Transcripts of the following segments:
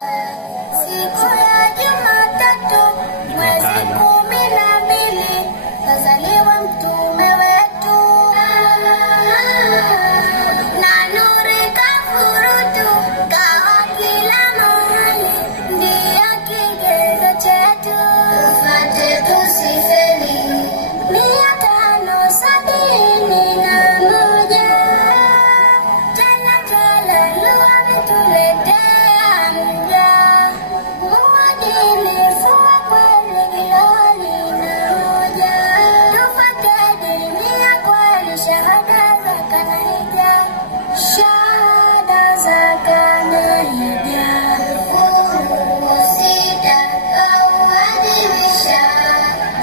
Siku ya Jumatatu mwezi 12 kazaliwa mtume wetu, na nuru kafurutu kawa kila mahali, ndiyo kigezo chetu. Tufate tusifeli 571 tena kalalua ametuletea shahada za kanaidia sita kauadhimisha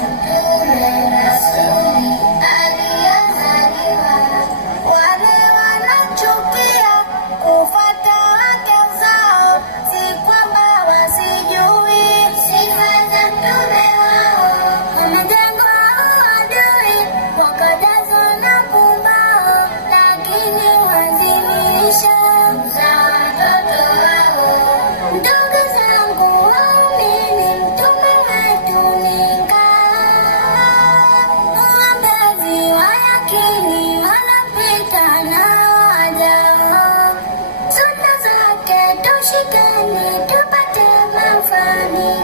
mtume rasuli aliyezaliwa. Wale wanachukia kufuata wake zao, si kwamba wasijui sifa za mtume wao. Wamejengwa uadui wakajazwa na pumbao, lakini ndugu zangu waumini, mtume wetu ni mwombezi wa yakini, wanapita na wajao. Sunna zake tushikeni tupate mafanikio.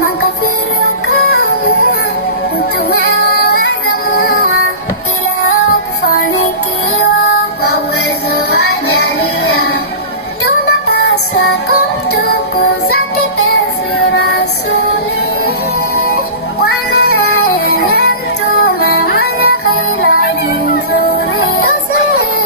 Makafiri wakaamua mtume aweza muua, ila kufanikiwa kwa uwezo wa Jalia. Tunapaswa